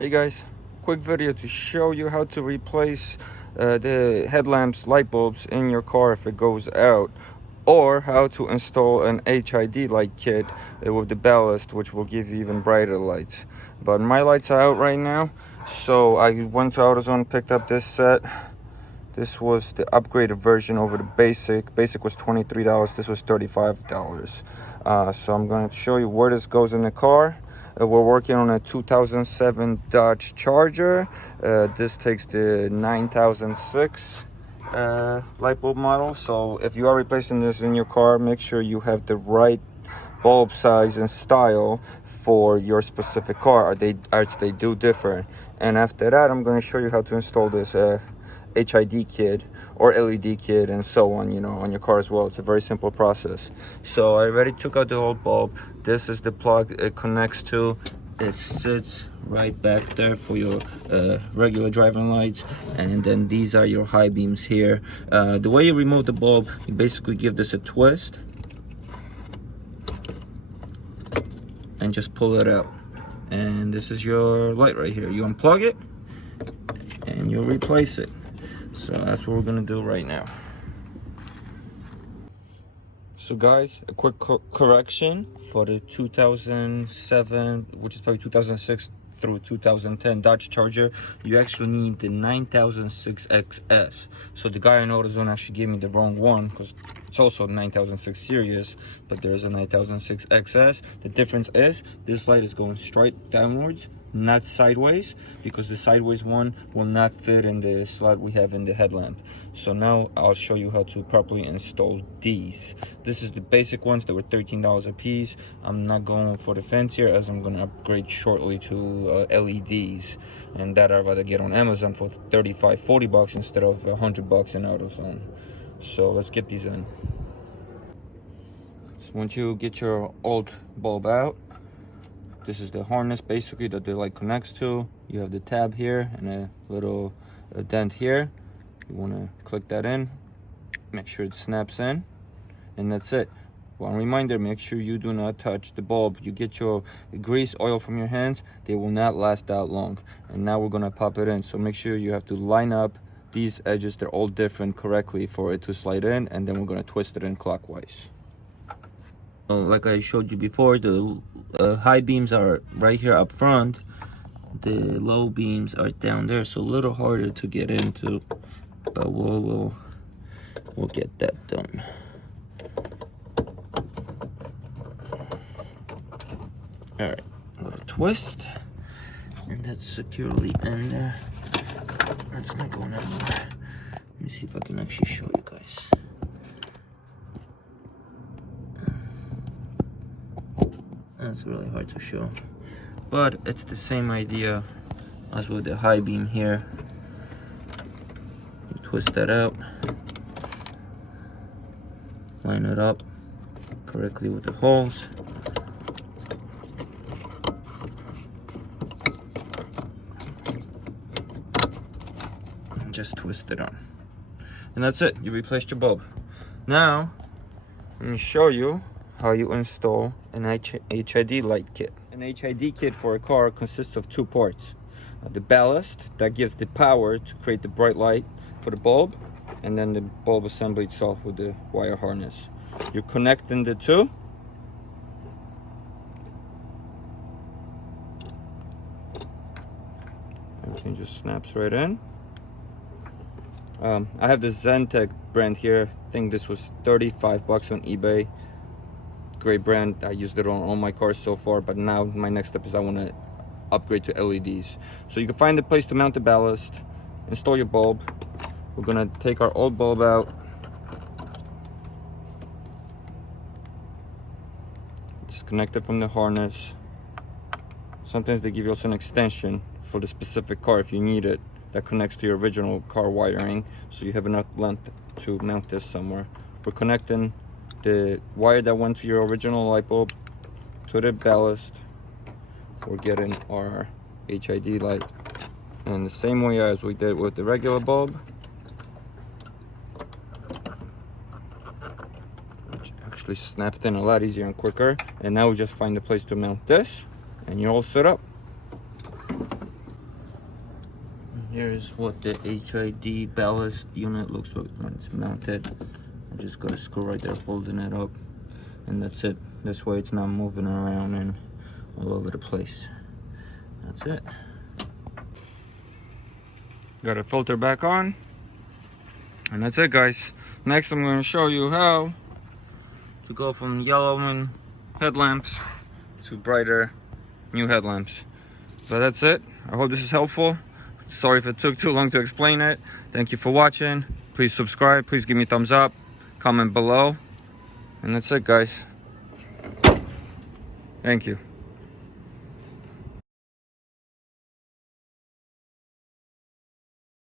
Hey guys, quick video to show you how to replace the headlamps, light bulbs in your car if it goes out, or how to install an HID light kit with the ballast, which will give you even brighter lights. But my lights are out right now, so I went to AutoZone, picked up this set. This was the upgraded version over the basic. Basic was $23, this was $35. So I'm going to show you where this goes in the car. We're working on a 2007 Dodge Charger. This takes the 9006 light bulb model. So if you are replacing this in your car, make sure you have the right bulb size and style for your specific car. Are they do differ? And after that, I'm going to show you how to install this HID kit or LED kit and so on, you know, on your car as well. It's a very simple process. So I already took out the old bulb. This is the plug it connects to. It sits right back there for your regular driving lights, and then these are your high beams here. The way you remove the bulb, you basically give this a twist and just pull it out, and this is your light right here. You unplug it and you replace it. So that's what we're gonna do right now. So guys, a quick correction for the 2007, which is probably 2006 through 2010 Dodge Charger, you actually need the 9006 XS. So the guy in AutoZone actually gave me the wrong one, because it's also 9006 series, but there's a 9006 XS. The difference is this light is going straight downwards, not sideways, because the sideways one will not fit in the slot we have in the headlamp. So now I'll show you how to properly install these. This is the basic ones that were $13 a piece. I'm not going for the fancier, as I'm going to upgrade shortly to LEDs, and that I'd rather get on Amazon for 35, 40 bucks instead of $100 in AutoZone. So let's get these in. So once you get your old bulb out, this is the harness basically that the light connects to. You have the tab here and a little dent here. You want to click that in, make sure it snaps in, and that's it. One reminder, make sure you do not touch the bulb. You get your grease, oil from your hands, they will not last that long. And now we're going to pop it in, so make sure you have to line up these edges, they're all different correctly for it to slide in, and then we're going to twist it in clockwise. So like I showed you before, the high beams are right here up front, the low beams are down there, so a little harder to get into, but we'll get that done. All right, a little twist, and that's securely in there. That's not going anywhere. Let me see if I can actually show you guys. That's really hard to show, but it's the same idea as with the high beam here. You twist that out, line it up correctly with the holes, and just twist it on, and that's it. You replaced your bulb. Now let me show you how you install an HID light kit. An HID kit for a car consists of two parts. The ballast that gives the power to create the bright light for the bulb, and then the bulb assembly itself with the wire harness. You're connecting the two. Everything just snaps right in. I have the Zentech brand here. I think this was 35 bucks on eBay. Great brand. I used it on all my cars so far, but now my next step is I want to upgrade to LEDs. So you can find a place to mount the ballast, install your bulb. We're gonna take our old bulb out, disconnect it from the harness. Sometimes they give you also an extension for the specific car if you need it, that connects to your original car wiring, so you have enough length to mount this somewhere. We're connecting the wire that went to your original light bulb to the ballast. We're getting our HID light in the same way as we did with the regular bulb, which actually snapped in a lot easier and quicker. And now we just find a place to mount this, and you're all set up. Here's what the HID ballast unit looks like when it's mounted. I just got a screw right there holding it up, and that's it. This way it's not moving around and all over the place. That's it. Got a filter back on, and that's it, guys. Next I'm going to show you how to go from yellowing headlamps to brighter new headlamps. So that's it. I hope this is helpful. Sorry if it took too long to explain it. Thank you for watching. Please subscribe. Please give me a thumbs up. Comment below. And that's it, guys. Thank you.